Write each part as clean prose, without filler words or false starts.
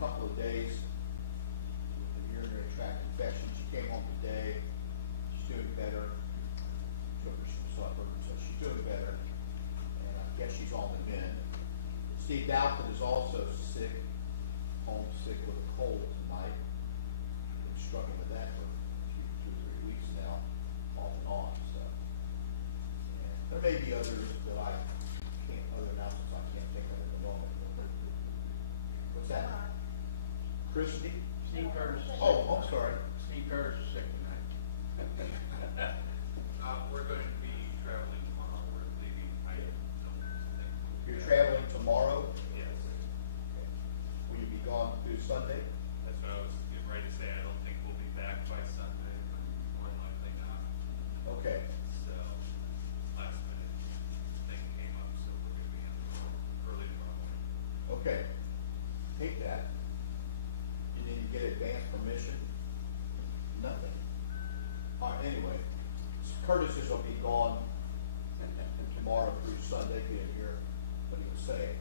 couple of days with a urinary tract infection. She came home today. She's doing better. Took her some supper, so she's doing better. And I guess she's on the mend. Steve Dalton is also sick, homesick with a cold tonight. Been struggling with that for 2 or 3 weeks now, off and on. So, and there may be others that I can't, other announcements I can't think of at the moment. What's that? Christy? Steve Curtis. Oh, I'm sorry. Steve Curtis is sick tonight. We're going to be traveling tomorrow. We're leaving. I don't think. You're traveling tomorrow? Yes. Okay. Will you be gone through Sunday? That's what I was getting ready to say. I don't think we'll be back by Sunday, but more than likely not. Okay. So, last minute thing came up, so we're going to be in early tomorrow morning. Okay. Take that. You didn't get advance permission? Nothing. All right, anyway, Curtis's will be gone tomorrow through Sunday. He didn't hear what he was saying.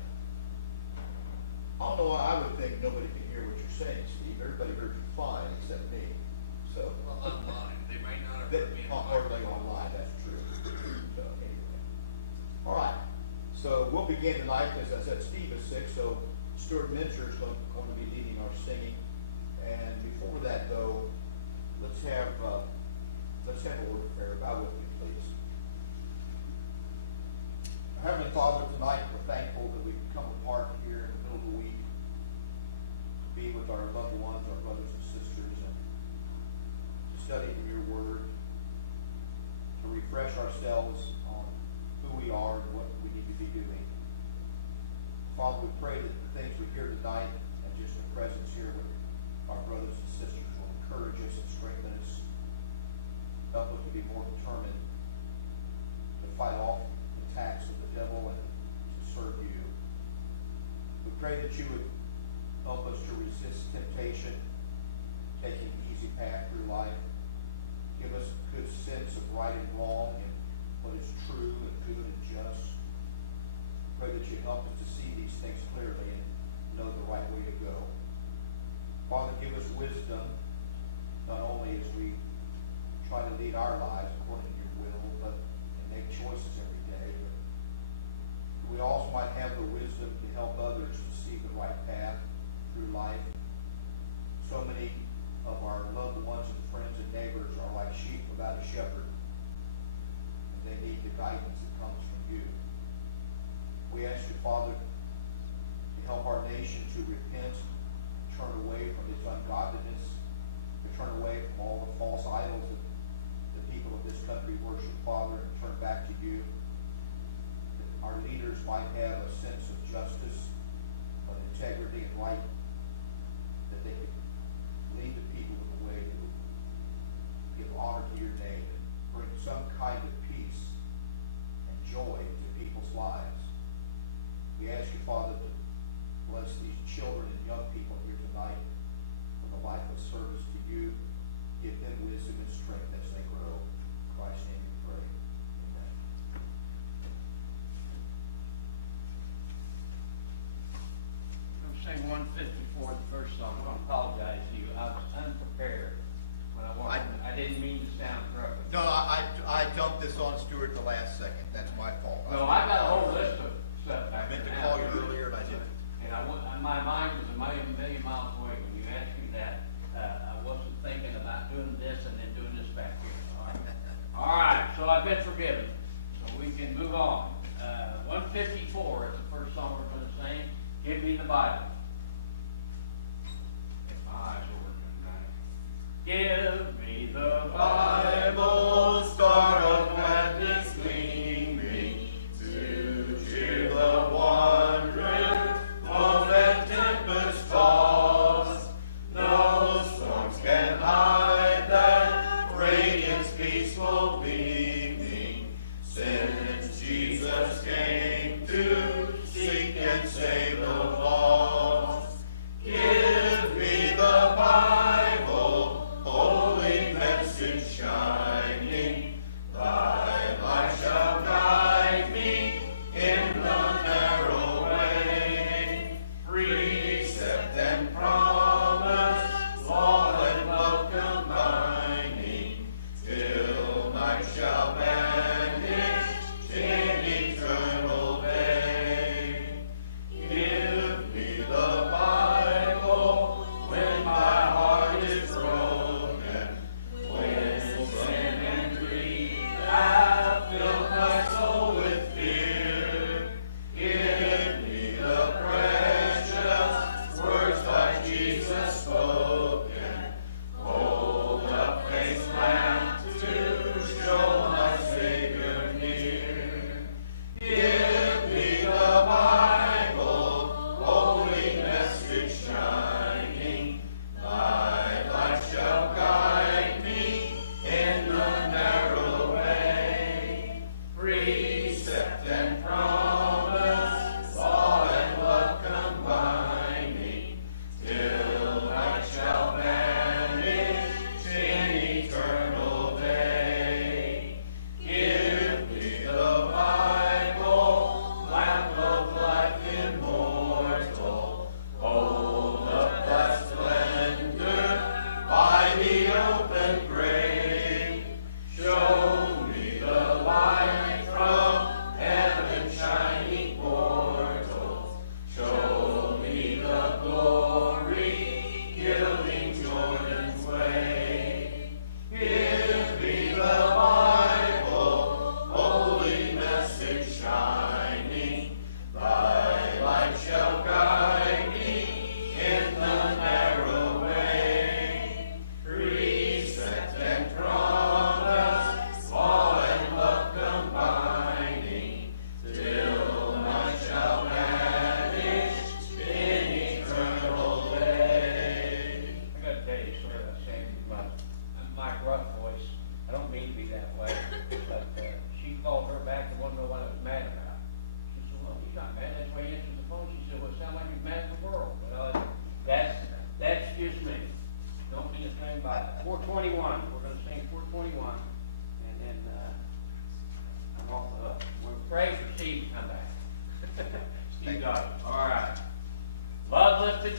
I don't know why I would think nobody can hear what you're saying, Steve. Everybody heard you fine except me. So. Well, online. They might not have That, heard me in hardly online, that's true. So anyway. All right. So we'll begin tonight. As I said, Steve is sick, so Stuart Mincher is going to be leading our singing. And before that, though, let's have a word of prayer. Bow with me, please. Heavenly Father, tonight we're thankful that we can come apart here in the middle of the week to be with our loved ones, our brothers and sisters, and to study from your word, to refresh ourselves on who we are and what we need to be doing. Father, we pray that the things we hear tonight and just the presence here with our brothers and sisters will encourage us and strengthen us, help us to be more determined to fight off the attacks of the devil and to serve you. We pray that you would help us to resist temptation, taking the easy path through life. Give us a good sense of right and wrong and what is true and good and just. Pray that you help us to see these things clearly and know the right way to go. Father, give us wisdom, not only as we try to lead our lives according to your will, but and make choices every day. But we also might have the wisdom to help others to see the right path through life. So many of our loved ones and friends and neighbors are like sheep without a shepherd, and they need the guidance that comes from you. We ask you, Father, to help our nation to repent, turn away from its ungodliness, to turn away from all the false idols that the people of this country worship, Father, and turn back to you. That our leaders might have a sense of justice, of integrity and right, that they could lead the people in a way to give honor to your name and bring some kind of peace and joy to people's lives. We ask you, Father, to bless these children and young people here tonight from the life of service to you. Give them wisdom and strength as they grow. In Christ's name we pray. Amen. I'm saying 154, the first song. I'm going to apologize to you. I was unprepared when I walked in. I didn't mean to sound gruff. No, I dumped this on Stuart the last second. That's my fault. No, I got a whole list of stuff back I meant to there call now. you earlier and I didn't. And my mind was a million miles away when you asked me that. I wasn't thinking about doing this and then doing this back here. All right, so I've been forgiven. So we can move on. 154 is the first song we're going to sing. Give me the Bible. If my eyes are working tonight. Give me the Bible, star of gladness gleaming, to cheer the wandering, though that tempest toss. No storms can hide that radiance peaceful beaming, since Jesus came to seek and save the lost. Give me the Bible, oh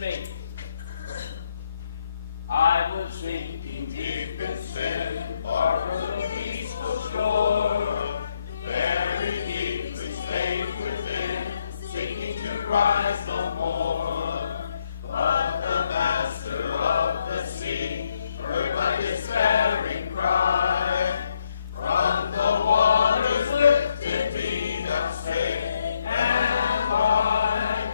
me. I was sinking deep in sin, far from the peaceful shore. Very deeply stayed within, seeking to rise no more. But the master of the sea heard my despairing cry. From the waters lifted me down straight and wide.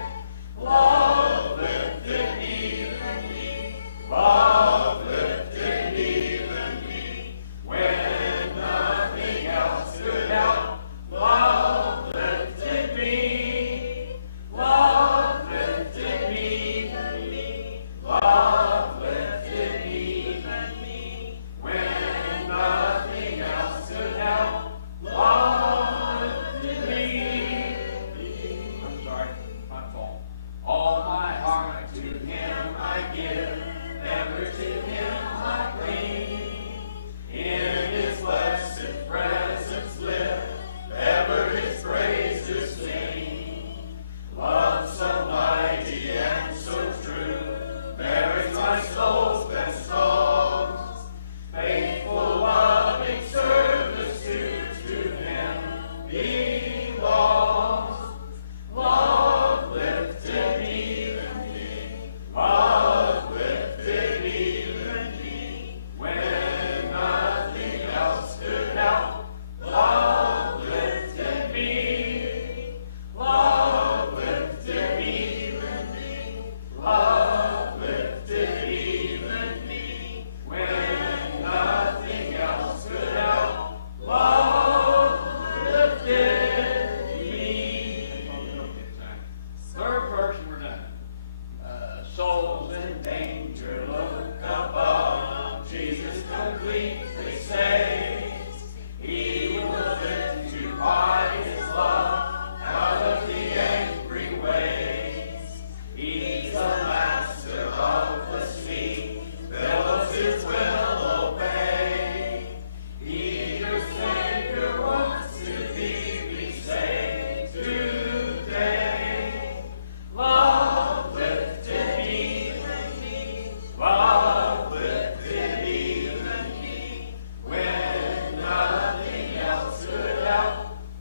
Love lifted even me. Love lifted even me. When nothing else could help, love lifted me. Love lifted me even me. Love lifted even me. When nothing else could help, love lifted me. I'm sorry, my fault. All my heart to him I give, ever to him I cling. In his blessed presence live, ever his praises sing. Love so mighty and so true, merits my soul's best songs. Faithful, loving service to him belongs. Love lifted even me. Love lifted even me. When nothing else could help, love lifted me. Love lifted even me. Love lifted even me. When nothing else could help, love lifted me. Third verse, we're done. Souls in danger, look above. Jesus completely saves. He will lift you by his love out of the angry waves. He's the master of the sea, billows his will obey. Eager Savior wants to be saved today. Love lifted even me. Love lifted even me. When nothing else could help,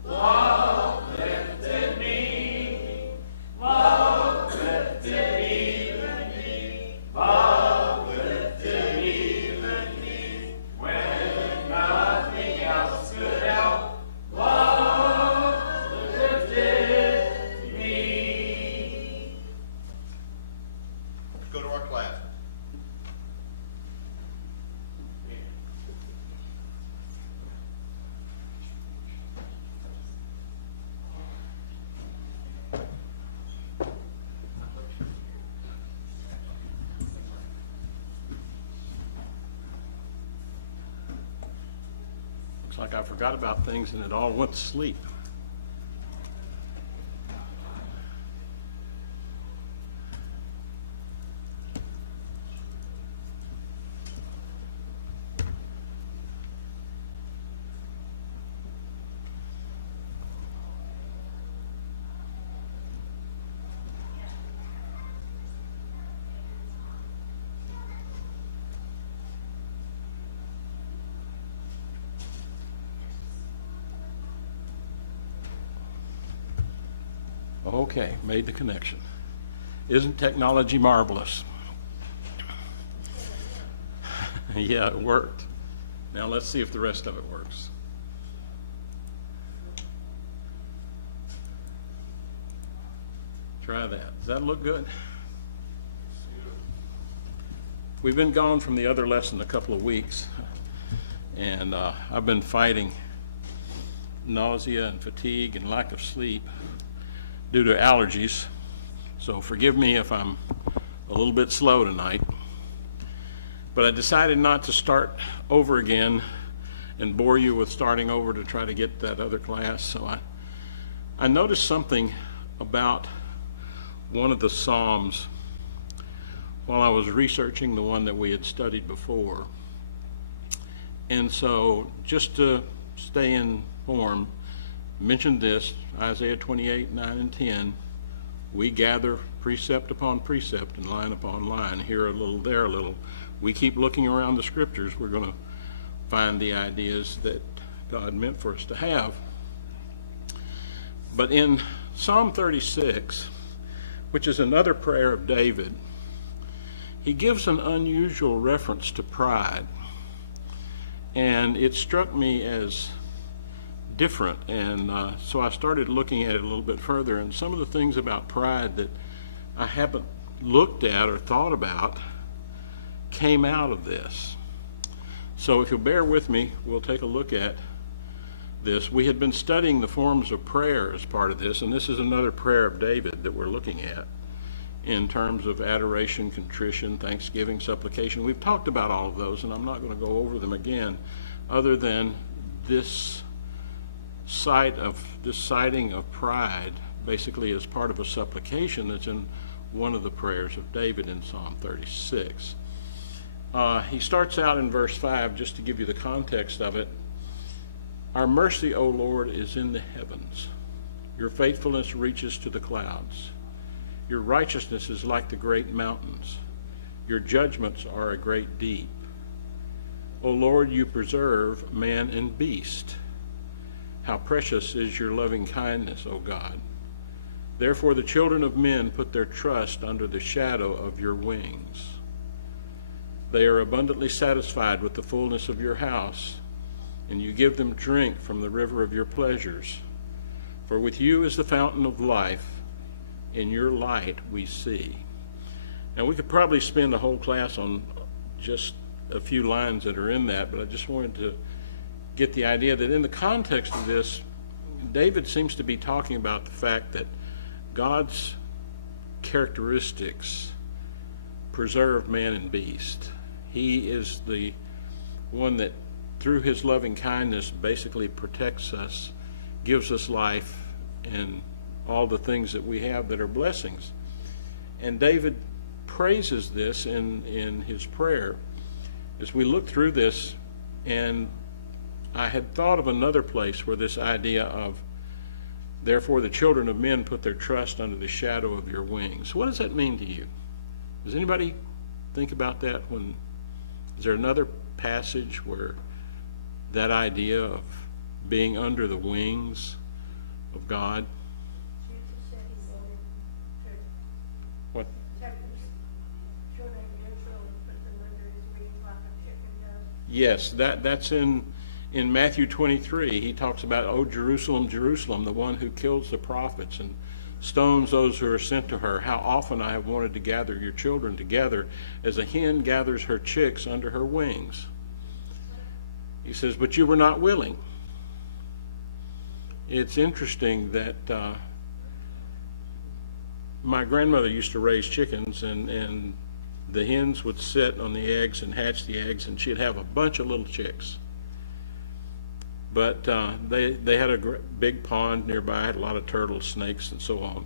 love lifted me. Love lifted even me. Love lifted even me. When nothing else could help, love lifted me. Let's go to our class. Looks like I forgot about things and it all went to sleep. Okay, made the connection. Isn't technology marvelous? Yeah, it worked. Now let's see if the rest of it works. Try that. Does that look good? We've been gone from the other lesson a couple of weeks, and I've been fighting nausea and fatigue and lack of sleep due to allergies, so forgive me if I'm a little bit slow tonight. But I decided not to start over again and bore you with starting over to try to get that other class. So I noticed something about one of the Psalms while I was researching the one that we had studied before. And so just to stay informed, mentioned this, Isaiah 28, 9 and 10, We gather precept upon precept and line upon line, here a little, there a little. We keep looking around the scriptures, we're going to find the ideas that God meant for us to have. But in Psalm 36, which is another prayer of David, he gives an unusual reference to pride. And it struck me as different, and so I started looking at it a little bit further, and some of the things about pride that I haven't looked at or thought about came out of this. So if you'll bear with me, we'll take a look at this. We had been studying the forms of prayer as part of this, and this is another prayer of David that we're looking at in terms of adoration, contrition, thanksgiving, supplication. We've talked about all of those, and I'm not going to go over them again, other than this citing of pride basically as part of a supplication that's in one of the prayers of David in Psalm 36. He starts out in verse 5, just to give you the context of it. Our mercy, O Lord, is in the heavens. Your faithfulness reaches to the clouds. Your righteousness is like the great mountains. Your judgments are a great deep. O Lord, you preserve man and beast. How precious is your loving kindness, O God. Therefore the children of men put their trust under the shadow of your wings. They are abundantly satisfied with the fullness of your house, and you give them drink from the river of your pleasures. For with you is the fountain of life. In your light we see. Now we could probably spend a whole class on just a few lines that are in that, but I just wanted to get the idea that in the context of this, David seems to be talking about the fact that God's characteristics preserve man and beast. He is the one that, through his loving kindness, basically protects us, gives us life, and all the things that we have that are blessings. And David praises this in his prayer. As we look through this, and I had thought of another place where this idea of, therefore the children of men put their trust under the shadow of your wings. What does that mean to you? Does anybody think about that? Is there another passage where that idea of being under the wings of God? What? Yes, that's in Matthew 23. He talks about, "O Jerusalem, Jerusalem, the one who kills the prophets and stones those who are sent to her. How often I have wanted to gather your children together as a hen gathers her chicks under her wings." He says, but you were not willing. It's interesting that my grandmother used to raise chickens, and the hens would sit on the eggs and hatch the eggs, and she'd have a bunch of little chicks. But they had a big pond nearby, had a lot of turtles, snakes, and so on.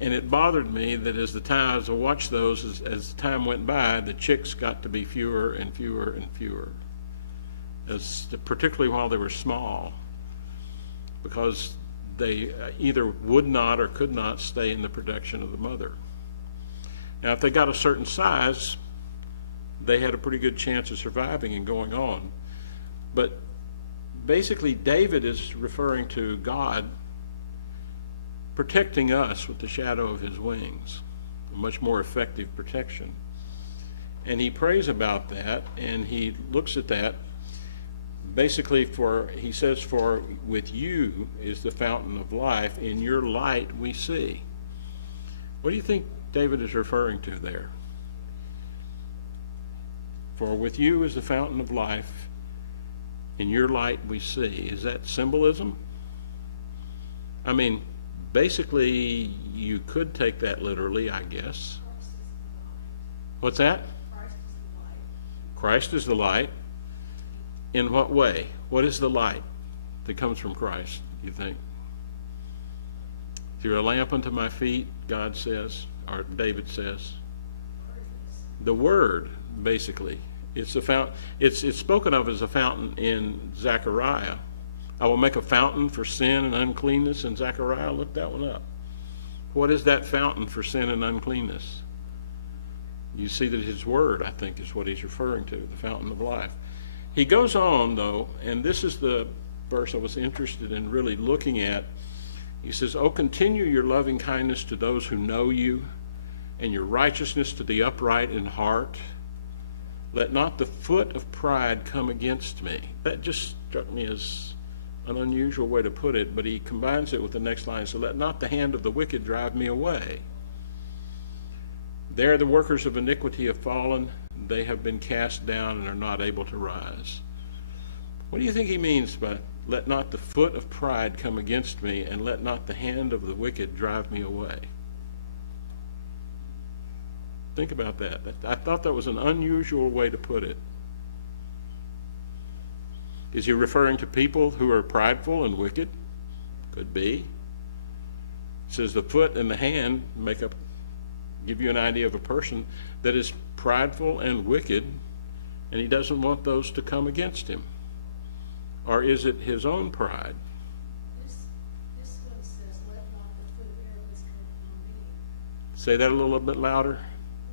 And it bothered me that as I watched those, as time went by, the chicks got to be fewer and fewer and fewer, particularly while they were small, because they either would not or could not stay in the protection of the mother. Now, if they got a certain size, they had a pretty good chance of surviving and going on. But basically, David is referring to God protecting us with the shadow of his wings, a much more effective protection. And he prays about that, and he looks at that. Basically, he says, for with you is the fountain of life, in your light we see. What do you think David is referring to there? For with you is the fountain of life, in your light we see. Is that symbolism? I mean, basically, you could take that literally, I guess. What's that? Christ is the light. In what way? What is the light that comes from Christ, you think? You're a lamp unto my feet, God says, or David says. The Word, basically. It's a fountain. It's spoken of as a fountain in Zechariah. I will make a fountain for sin and uncleanness in Zechariah. Look that one up. what is that fountain for sin and uncleanness? You see that his word, I think, is what he's referring to, the fountain of life. He goes on, though, and this is the verse I was interested in really looking at. He says, "Oh, continue your loving kindness to those who know you, and your righteousness to the upright in heart. Let not the foot of pride come against me." That just struck me as an unusual way to put it, but he combines it with the next line. "So let not the hand of the wicked drive me away. There the workers of iniquity have fallen. They have been cast down and are not able to rise." What do you think he means by "let not the foot of pride come against me, and let not the hand of the wicked drive me away"? Think about that. I thought that was an unusual way to put it. Is he referring to people who are prideful and wicked? Could be. It says the foot and the hand give you an idea of a person that is prideful and wicked, and he doesn't want those to come against him. Or is it his own pride? This one says, "Let not the foot of arrogance come upon me." Say that a little bit louder.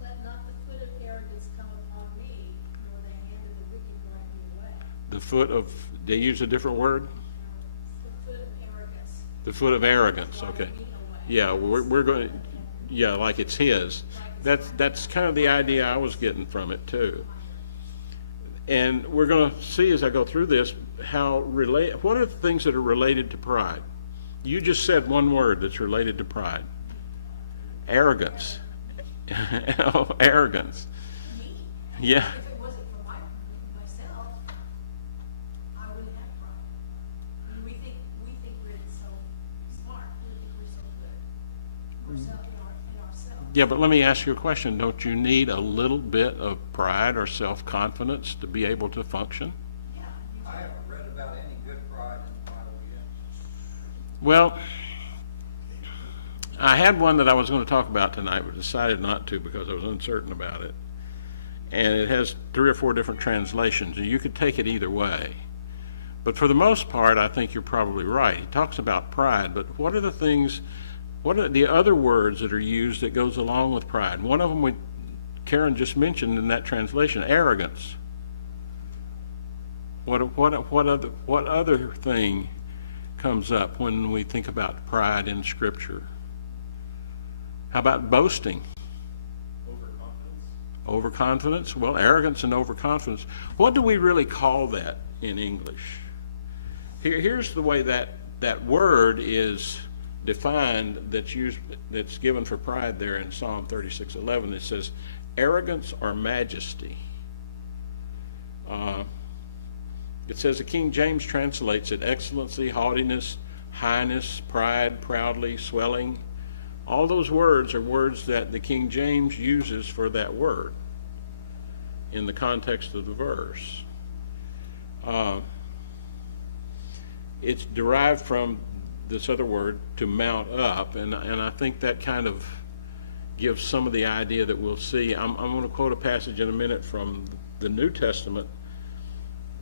Let not the foot of arrogance come upon me, nor the hand of the wicked drive me away. The foot of, they use a different word? The foot of arrogance. The foot of arrogance, drive okay. me away. Yeah, we're going to, yeah, like it's his. That's kind of the idea I was getting from it too. And we're going to see as I go through this what are the things that are related to pride? You just said one word that's related to pride. Arrogance. Oh, arrogance. Me? Yeah. If it wasn't for myself, I wouldn't have pride. I mean, we think we're so smart. We think we're so good. We're so in ourselves. Yeah, but let me ask you a question. Don't you need a little bit of pride or self-confidence to be able to function? Yeah. I haven't read about any good pride in the Bible yet. Well, I had one that I was going to talk about tonight, but decided not to because I was uncertain about it. And it has 3 or 4 different translations, and you could take it either way. But for the most part, I think you're probably right. He talks about pride, but what are the other words that are used that goes along with pride? One of them Karen just mentioned in that translation, arrogance. What other thing comes up when we think about pride in Scripture? How about boasting? Overconfidence? Well, arrogance and overconfidence. What do we really call that in English? Here's the way that word is defined that's given for pride there in Psalm 36:11. It says arrogance or majesty. It says the King James translates it excellency, haughtiness, highness, pride, proudly, swelling. All those words are words that the King James uses for that word in the context of the verse. It's derived from this other word, to mount up, and I think that kind of gives some of the idea that we'll see. I'm going to quote a passage in a minute from the New Testament.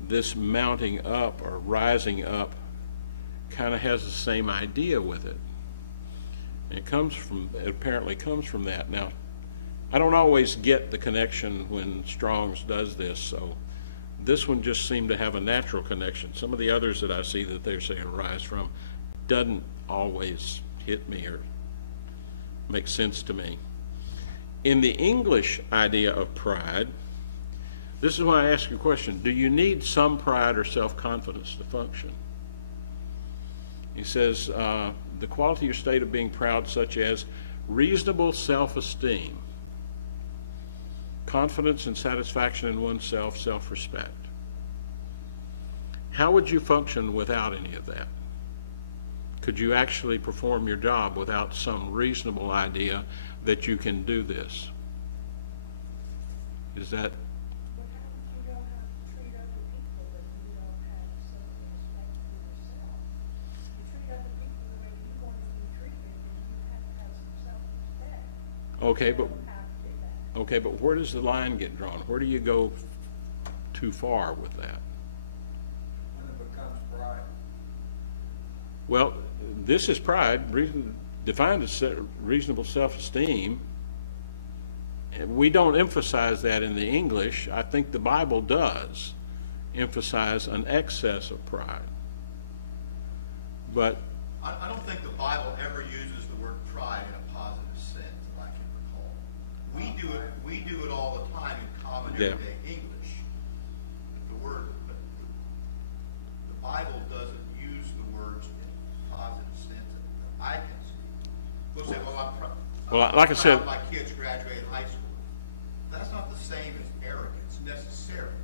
This mounting up or rising up kind of has the same idea with it. It apparently comes from that. Now, I don't always get the connection when Strong's does this, so this one just seemed to have a natural connection. Some of the others that I see that they're saying rise from doesn't always hit me or make sense to me. In the English idea of pride, this is why I ask you a question. Do you need some pride or self-confidence to function? He says, the quality or state of being proud, such as reasonable self-esteem, confidence and satisfaction in oneself, self-respect. How would you function without any of that? Could you actually perform your job without some reasonable idea that you can do this? Is that? What happens if you don't have to treat other people, but you don't have self-respect for yourself? You treat other people the way you want to be treated, and you have to have some self-respect. Okay, You but don't have to do that. okay, but where does the line get drawn? Where do you go too far with that? When it becomes pride. Well, this is pride. defined as reasonable self-esteem. We don't emphasize that in the English. I think the Bible does emphasize an excess of pride. But I don't think the Bible ever uses the word pride in a positive sense, if I can recall. We do it all the time in common Yeah. everyday English. But the Bible doesn't use the words in a positive sense that I can see. We'll say, well, Well, like I said- my kids graduated high school. That's not the same as arrogance necessarily.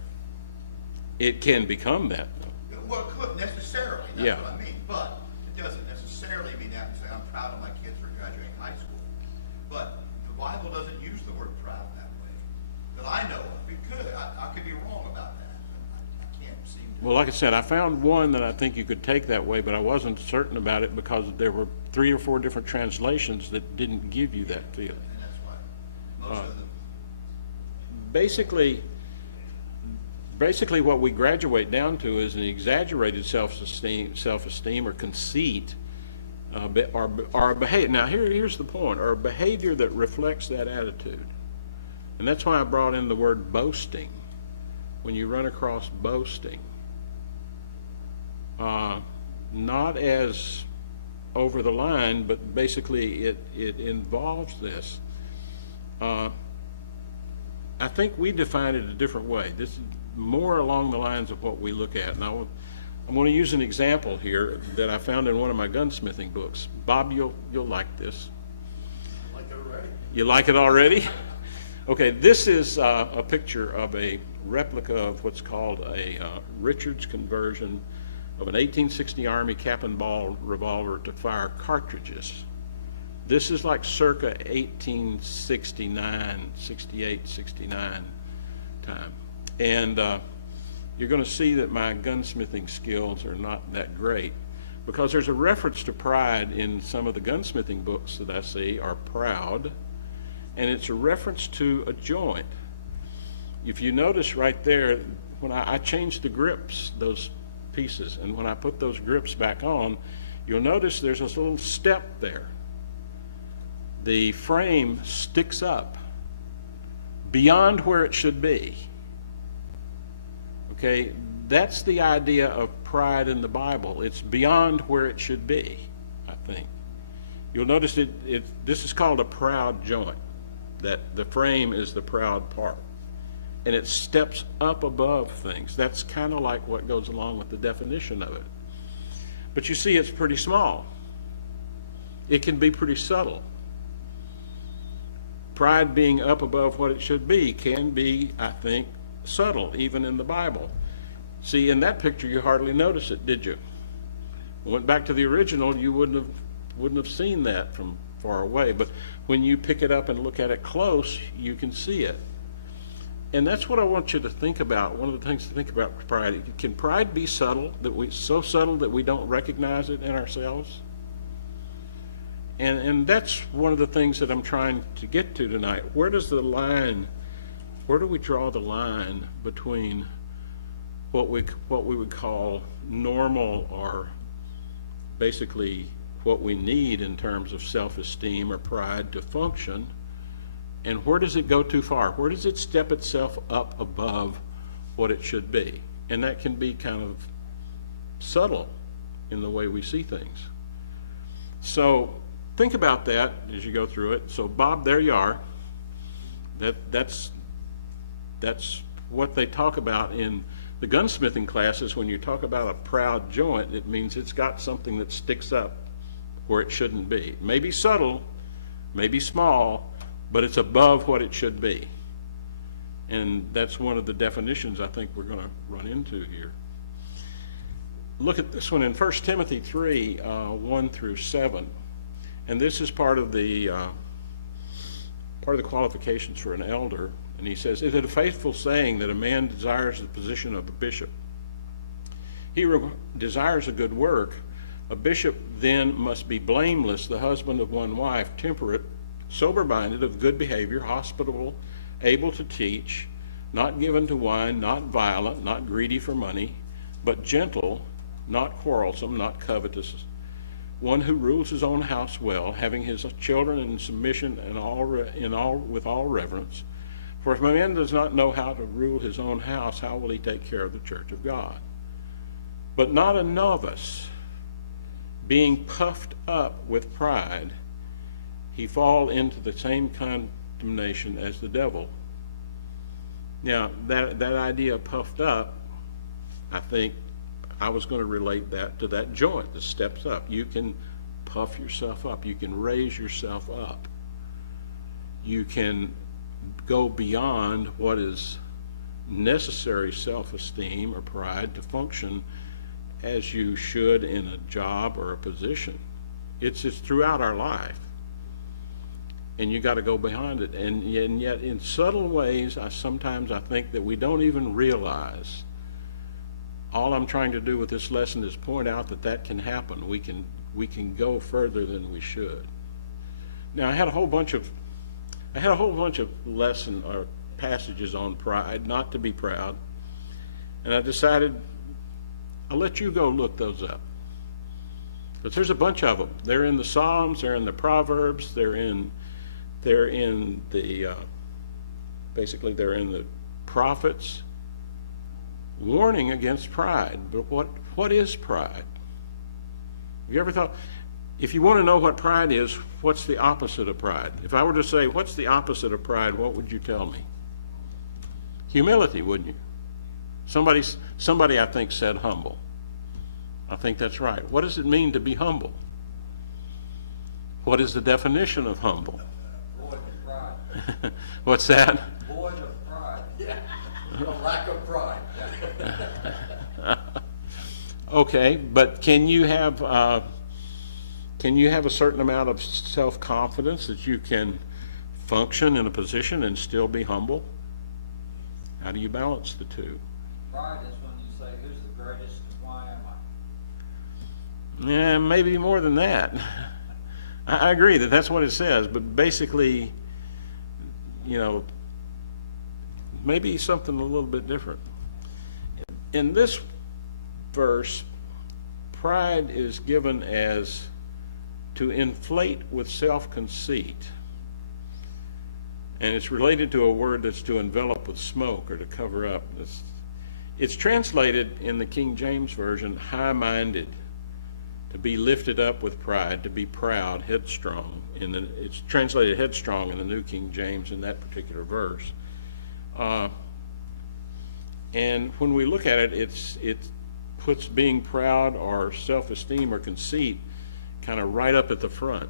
it can become that. Well, it could necessarily, Yeah. that's what I mean, but it doesn't necessarily mean that and say, I'm proud of my kids for graduating high school. But the Bible doesn't use the word proud that way, that I know of. It could, I could be wrong about that. I can't seem to. Well, like I said, I found one that I think you could take that way, but I wasn't certain about it because there were 3 or 4 different translations that didn't give you that feeling. And that's why most of them, Basically, what we graduate down to is an exaggerated self-esteem or conceit, or a behavior. Now, here's the point: or a behavior that reflects that attitude, and that's why I brought in the word boasting. When you run across boasting, not as over the line, but basically it involves this. I think we define it a different way. This is more along the lines of what we look at. Now, I'm going to use an example here that I found in one of my gunsmithing books. Bob, you'll like this. I like it already. You like it already? Okay, this is a picture of a replica of what's called a Richards conversion of an 1860 Army cap and ball revolver to fire cartridges. This is like circa 1869, 68, 69 time. And you're going to see that my gunsmithing skills are not that great because there's a reference to pride in some of the gunsmithing books that I see are proud, and it's a reference to a joint. If you notice right there, when I changed the grips, those pieces, and when I put those grips back on, you'll notice there's this little step there. The frame sticks up beyond where it should be. Okay, that's the idea of pride in the Bible. It's beyond where it should be, I think. You'll notice this is called a proud joint, that the frame is the proud part. And it steps up above things. That's kind of like what goes along with the definition of it. But you see, it's pretty small. It can be pretty subtle. Pride being up above what it should be can be, I think, subtle, even in the Bible. See, in that picture, you hardly notice it, did you? Went back to the original, you wouldn't have seen that from far away. But when you pick it up and look at it close, you can see it. And that's what I want you to think about. One of the things to think about with pride: can pride be subtle, so subtle that we don't recognize it in ourselves? And that's one of the things that I'm trying to get to tonight. Where do we draw the line between what we would call normal, or basically what we need in terms of self-esteem or pride to function, and where does it go too far? Where does it step itself up above what it should be? And that can be kind of subtle in the way we see things. So think about that as you go through it. So Bob, there you are. That's what they talk about in the gunsmithing classes. When you talk about a proud joint, it means it's got something that sticks up where it shouldn't be. Maybe subtle, maybe small, but it's above what it should be. And that's one of the definitions I think we're going to run into here. Look at this one in 1 Timothy 3, 1 through 7. And this is part of the qualifications for an elder. And he says, "Is it a faithful saying that a man desires the position of a bishop? He desires a good work. A bishop then must be blameless, the husband of one wife, temperate, sober-minded, of good behavior, hospitable, able to teach, not given to wine, not violent, not greedy for money, but gentle, not quarrelsome, not covetous, one who rules his own house well, having his children in submission and with all reverence. For if a man does not know how to rule his own house, how will he take care of the church of God? But not a novice, being puffed up with pride, he fall into the same condemnation as the devil. Now, that idea of puffed up, I think I was going to relate that to that joint that steps up. You can puff yourself up. You can raise yourself up. You can go beyond what is necessary self-esteem or pride to function as you should in a job or a position. It's throughout our life. And you got to go behind it. And yet in subtle ways, sometimes I think that we don't even realize. All I'm trying to do with this lesson is point out that can happen. We can go further than we should. Now I had a whole bunch of lesson or passages on pride, not to be proud, and I decided I'll let you go look those up. But there's a bunch of them. They're in the Psalms, they're in the Proverbs, they're in the basically they're in the prophets, warning against pride. But what is pride? Have you ever thought, if you want to know what pride is, what's the opposite of pride? If I were to say, what's the opposite of pride, what would you tell me? Humility, wouldn't you? Somebody I think said humble. I think that's right. What does it mean to be humble? What is the definition of humble? Void of pride. What's that? Void of pride. Yeah, a lack of pride. Okay, but can you have a certain amount of self-confidence that you can function in a position and still be humble? How do you balance the two? Pride is when you say, who's the greatest and why am I? Yeah, maybe more than that. I agree that that's what it says, but basically, maybe something a little bit different. In this verse, pride is given as to inflate with self-conceit. And it's related to a word that's to envelop with smoke or to cover up. It's translated in the King James Version, high-minded, to be lifted up with pride, to be proud, headstrong. It's translated headstrong in the New King James in that particular verse. And when we look at it, it puts being proud or self-esteem or conceit kind of right up at the front.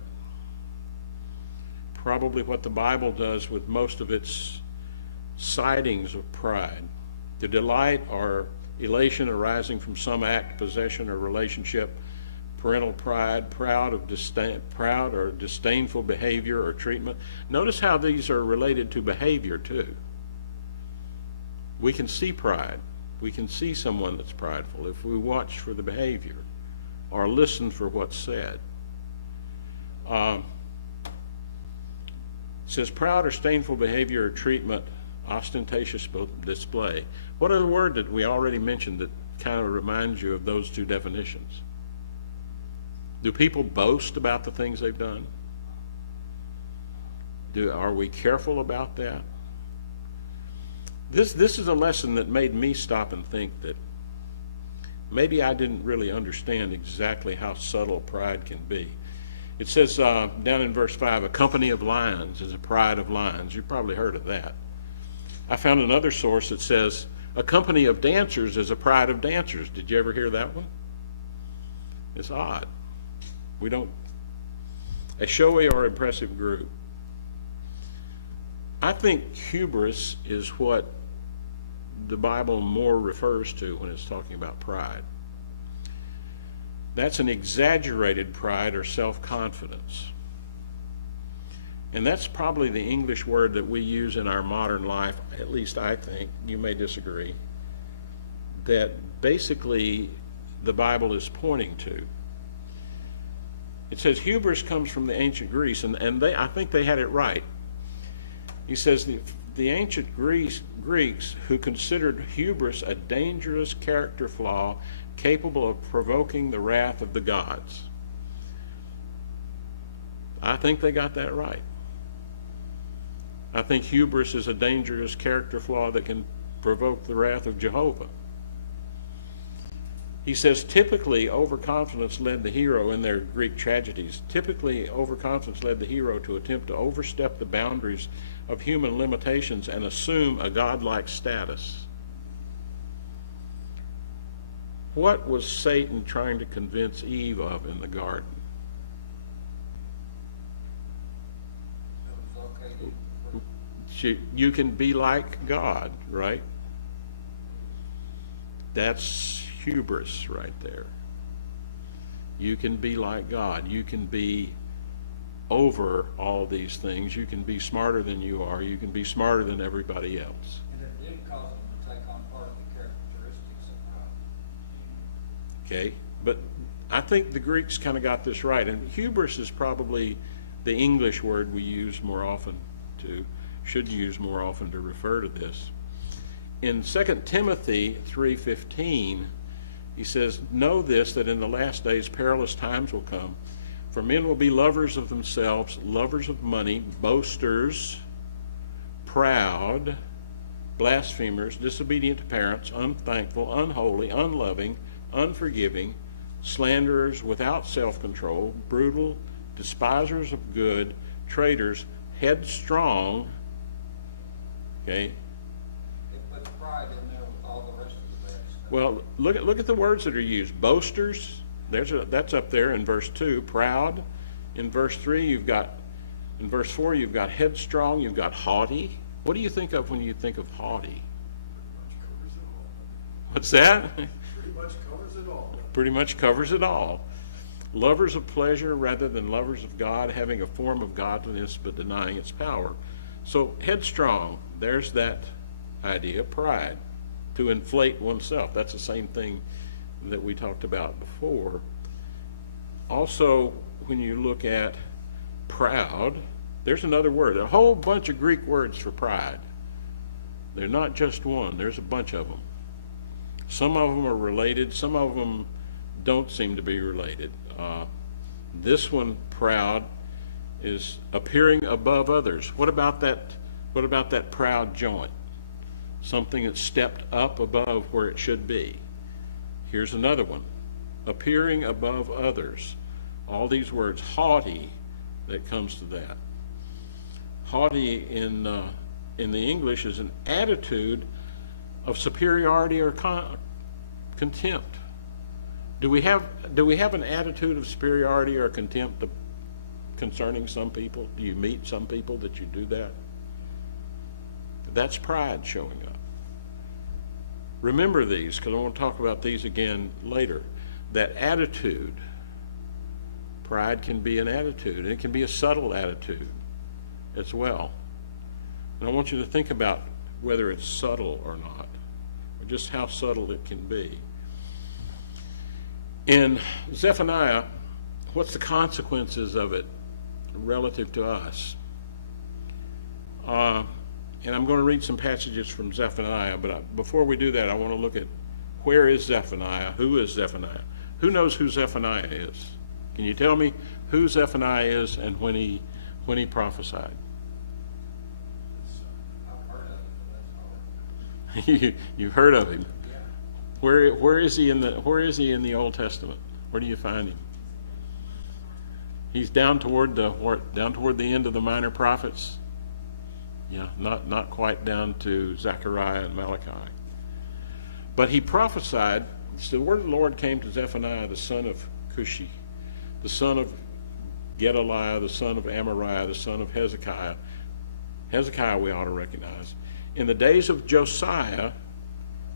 Probably what the Bible does with most of its sightings of pride. The delight or elation arising from some act, possession, or relationship, parental pride, proud or disdainful behavior or treatment. Notice how these are related to behavior too. We can see pride. We can see someone that's prideful if we watch for the behavior or listen for what's said. It says proud or disdainful behavior or treatment, ostentatious display. What other word that we already mentioned that kind of reminds you of those two definitions? Do people boast about the things they've done? Are we careful about that? This is a lesson that made me stop and think that maybe I didn't really understand exactly how subtle pride can be. It says down in verse 5, a company of lions is a pride of lions. You've probably heard of that. I found another source that says a company of dancers is a pride of dancers. Did you ever hear that one? It's odd. A showy or impressive group. I think hubris is what the Bible more refers to when it's talking about pride. That's an exaggerated pride or self-confidence. And that's probably the English word that we use in our modern life, at least I think, you may disagree, that basically the Bible is pointing to. It says hubris comes from the ancient Greece, and I think they had it right. He says the ancient Greeks who considered hubris a dangerous character flaw capable of provoking the wrath of the gods. I think they got that right. I think hubris is a dangerous character flaw that can provoke the wrath of Jehovah. He says, typically overconfidence led the hero in their Greek tragedies. Typically overconfidence led the hero to attempt to overstep the boundaries of human limitations and assume a godlike status. What was Satan trying to convince Eve of in the garden? It was okay to You can be like God, right? That's hubris right there. You can be like God. You can be over all these things. You can be smarter than you are. You can be smarter than everybody else. and it did cause them to take on part of the characteristics of God. Okay? But I think the Greeks kind of got this right. And hubris is probably the English word we use more often should use more often to refer to this. In 2 Timothy 3:15, he says, know this, that in the last days perilous times will come. For men will be lovers of themselves, lovers of money, boasters, proud, blasphemers, disobedient to parents, unthankful, unholy, unloving, unforgiving, slanderers, without self-control, brutal, despisers of good, traitors, headstrong. Okay. It puts pride in there with all the rest of the bad stuff. Well, look at the words that are used. Boasters, that's up there in verse 2. Proud. In verse 3, in verse 4, you've got headstrong, you've got haughty. What do you think of when you think of haughty? What's that? Pretty much covers it all. Pretty much covers it all. Lovers of pleasure rather than lovers of God, having a form of godliness but denying its power. So headstrong, there's that idea, pride, to inflate oneself. That's the same thing that we talked about before. Also, when you look at proud, there's another word, a whole bunch of Greek words for pride. They're not just one, there's a bunch of them. Some of them are related, some of them don't seem to be related. This one, proud, is appearing above others. What about that proud joint? Something that's stepped up above where it should be. Here's another one, appearing above others. All these words, haughty, that comes to that. Haughty in the English is an attitude of superiority or contempt. Do we have an attitude of superiority or contempt concerning some people? Do you meet some people that you do that? That's pride showing up. Remember these, because I want to talk about these again later. That attitude, pride can be an attitude, and it can be a subtle attitude as well. And I want you to think about whether it's subtle or not, or just how subtle it can be. In Zephaniah, what's the consequences of it relative to us? And I'm going to read some passages from Zephaniah, but before we do that, I want to look at where is Zephaniah? Who is Zephaniah? Who knows who Zephaniah is? Can you tell me who Zephaniah is and when he prophesied? I've heard of it, but that's all. You've heard of him. Yeah. Where is he in the Old Testament? Where do you find him? He's down toward the end of the minor prophets. Yeah, not quite down to Zechariah and Malachi. But he prophesied. So the word of the Lord came to Zephaniah, the son of Cushi, the son of Gedaliah, the son of Amariah, the son of Hezekiah. Hezekiah we ought to recognize. In the days of Josiah,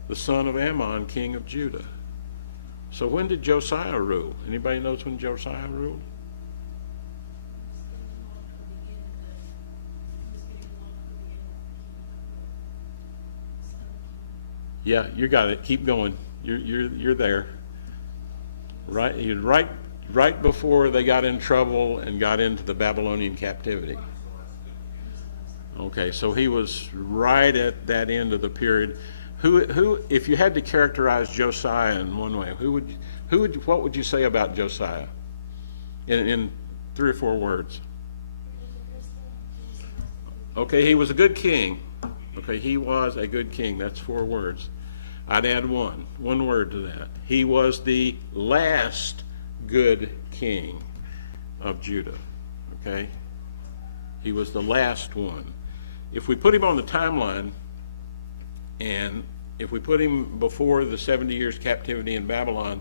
the son of Ammon, king of Judah. So when did Josiah rule? Anybody knows when Josiah ruled? Yeah, you got it. Keep going. You're there. Right before they got in trouble and got into the Babylonian captivity. Okay, so he was right at that end of the period. Who if you had to characterize Josiah in one way, what would you say about Josiah in 3 or 4 words? Okay, he was a good king. Okay, he was a good king. That's 4 words. I'd add one word to that. He was the last good king of Judah. Okay? He was the last one. If we put him on the timeline, and if we put him before the 70 years captivity in Babylon,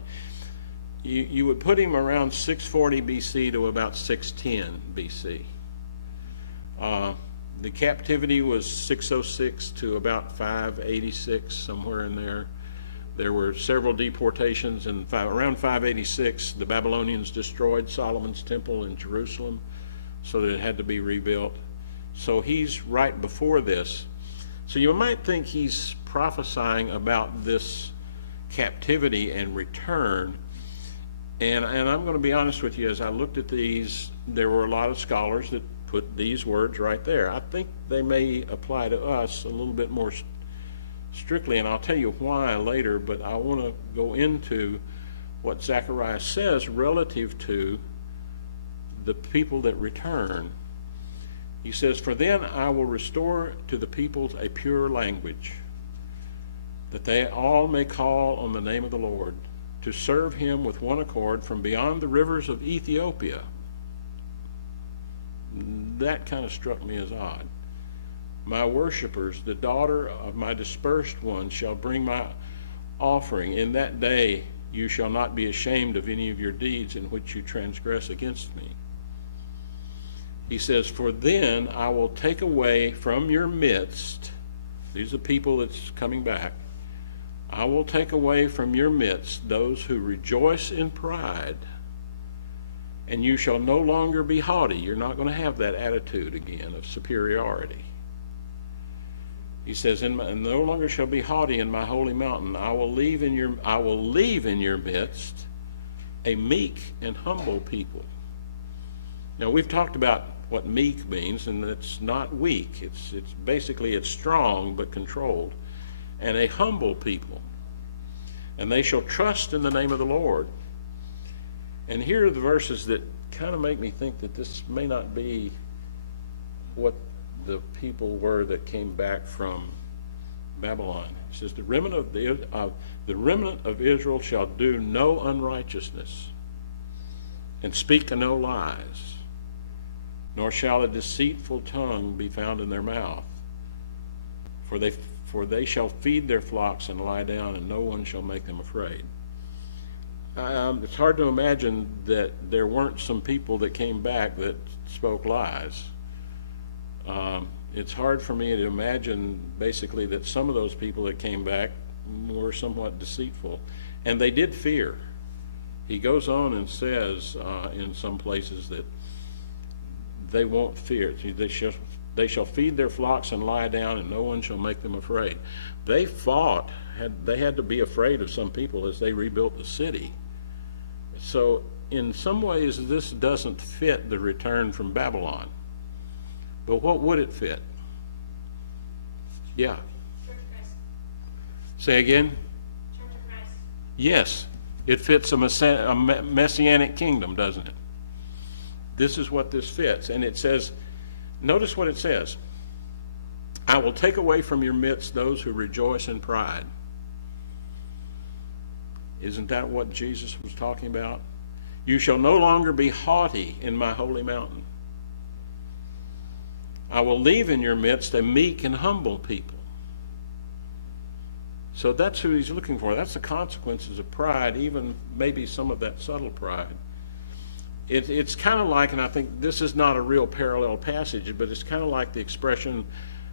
you would put him around 640 BC to about 610 BC. The captivity was 606 to about 586, somewhere in there. There were several deportations, and around 586, the Babylonians destroyed Solomon's temple in Jerusalem, so that it had to be rebuilt. So he's right before this. So you might think he's prophesying about this captivity and return. And I'm going to be honest with you, as I looked at these, there were a lot of scholars that put these words right there. I think they may apply to us a little bit more strictly, and I'll tell you why later, but I want to go into what Zechariah says relative to the people that return. He says, "For then I will restore to the peoples a pure language, that they all may call on the name of the Lord, to serve him with one accord from beyond the rivers of Ethiopia." That kind of struck me as odd. "My worshipers, the daughter of my dispersed ones, shall bring my offering. In that day you shall not be ashamed of any of your deeds in which you transgress against me." He says, "For then I will take away from your midst," these are people that's coming back, "I will take away from your midst those who rejoice in pride, and you shall no longer be haughty." You're not going to have that attitude again of superiority. He says, "And no longer shall be haughty in my holy mountain. I will leave in your midst a meek and humble people." Now we've talked about what meek means, and it's not weak. It's basically strong but controlled, and a humble people. "And they shall trust in the name of the Lord." And here are the verses that kind of make me think that this may not be what the people were that came back from Babylon. It says, the remnant of Israel shall do no unrighteousness, and speak no lies, nor shall a deceitful tongue be found in their mouth. For they shall feed their flocks and lie down, and no one shall make them afraid. It's hard to imagine that there weren't some people that came back that spoke lies. It's hard for me to imagine basically that some of those people that came back were somewhat deceitful, and they did fear. He goes on and says in some places that they won't fear. They shall feed their flocks and lie down, and no one shall make them afraid. They fought. They had to be afraid of some people as they rebuilt the city. So in some ways this doesn't fit the return from Babylon. But what would it fit? Yeah. Church of Christ. Say again? Church of Christ. Yes. It fits a messianic kingdom, doesn't it? This is what this fits. And it says, notice what it says. "I will take away from your midst those who rejoice in pride." Isn't that what Jesus was talking about? "You shall no longer be haughty in my holy mountain. I will leave in your midst a meek and humble people." So that's who he's looking for. That's the consequences of pride, even maybe some of that subtle pride. It's kind of like, and I think this is not a real parallel passage, but it's kind of like the expression,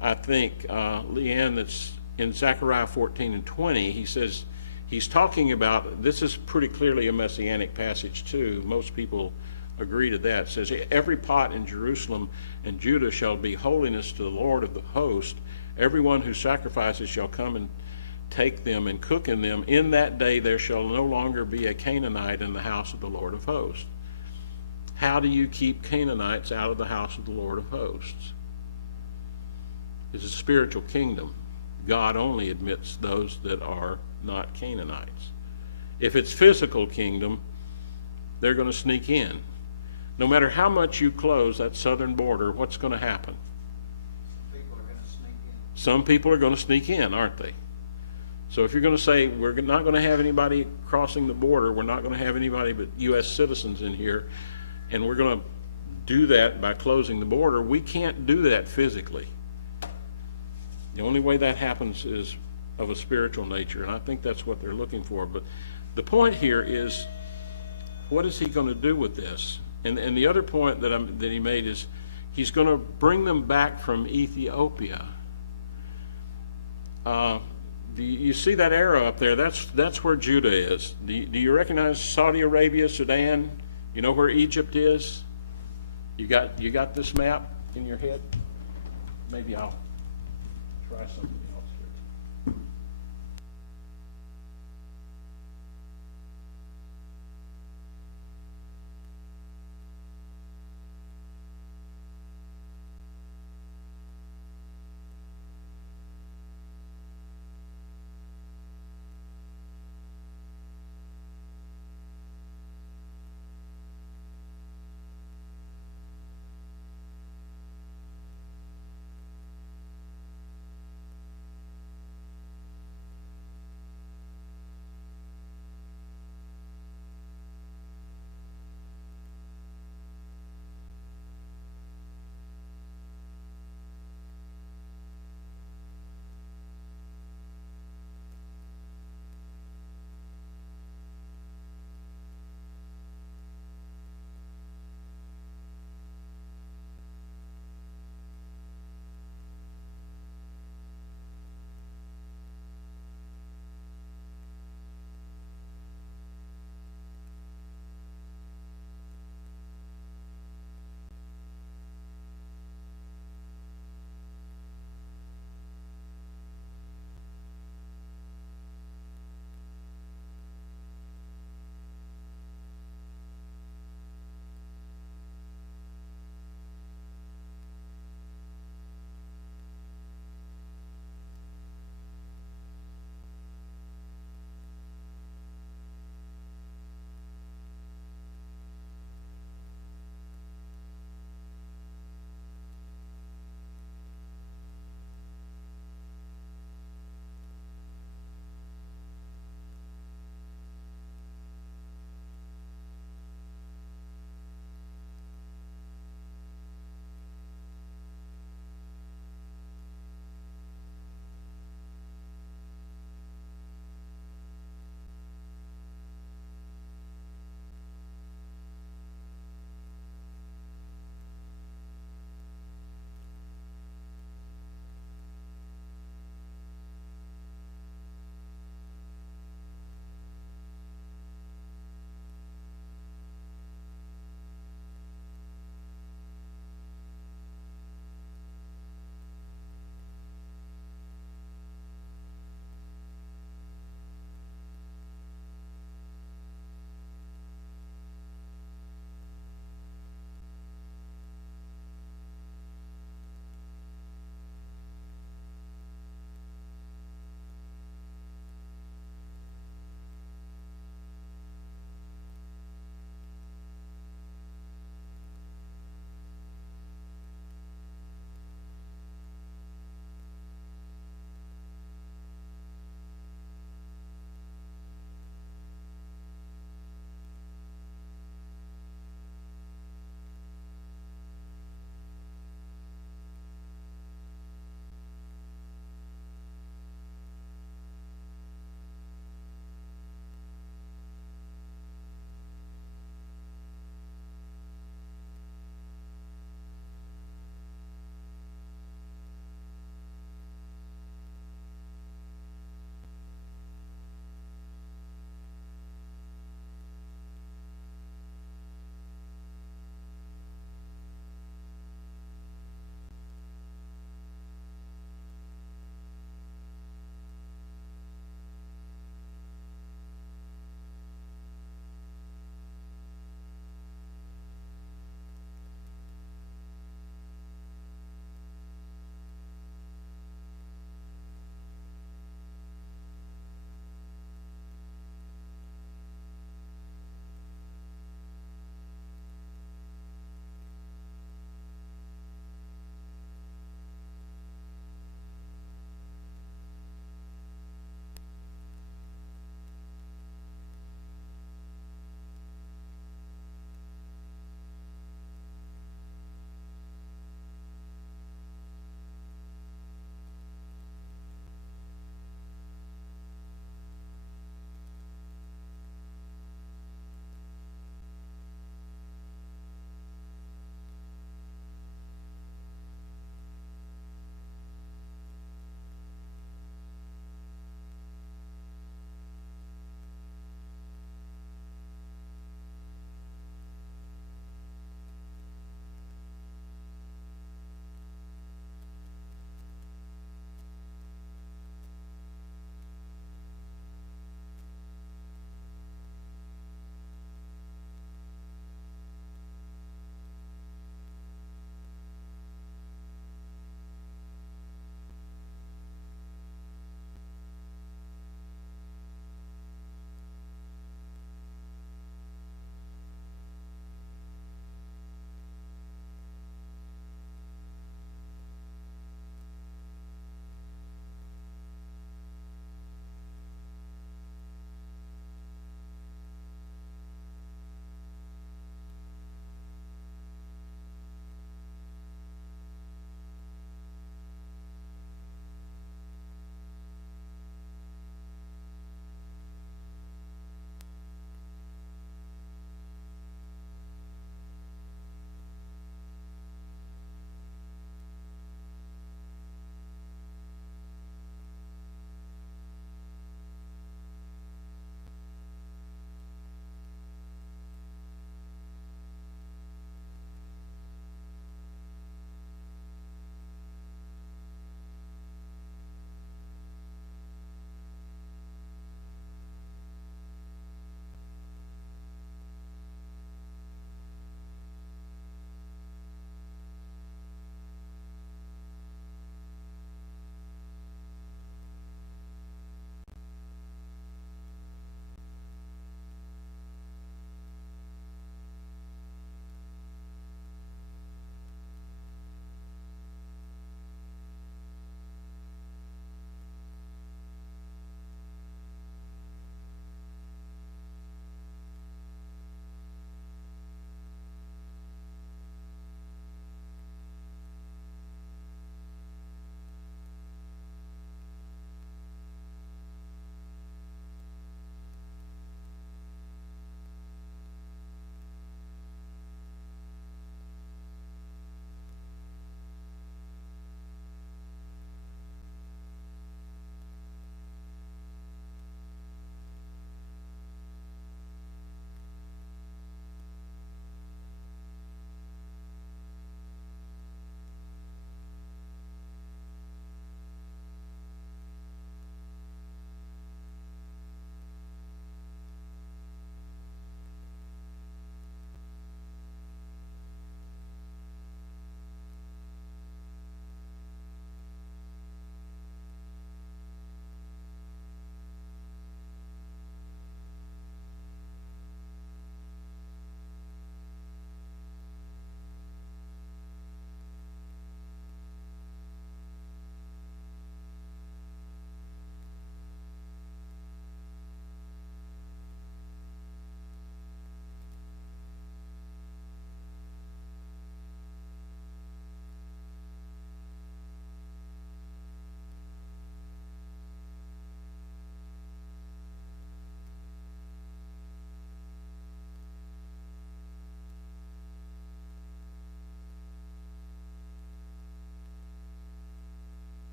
I think, Leanne, that's in Zechariah 14 and 20. He says, he's talking about, this is pretty clearly a messianic passage too. Most people agree to that. It says, "Every pot in Jerusalem and Judah shall be holiness to the Lord of the host. Everyone who sacrifices shall come and take them and cook in them. In that day there shall no longer be a Canaanite in the house of the Lord of hosts." How do you keep Canaanites out of the house of the Lord of hosts? It's a spiritual kingdom. God only admits those that are not Canaanites. If it's physical kingdom, they're going to sneak in. No matter how much you close that southern border, what's going to happen? some people are gonna sneak in, aren't they? So if you're gonna say, we're not gonna have anybody crossing the border, we're not gonna have anybody but US citizens in here, and we're gonna do that by closing the border, we can't do that physically. The only way that happens is of a spiritual nature, and I think that's what they're looking for. But the point here is, what is he gonna do with this? And the other point that he made is, he's gonna bring them back from Ethiopia. You see that arrow up there? That's where Judah is. Do you recognize Saudi Arabia, Sudan? You know where Egypt is? You got this map in your head? Maybe I'll try something.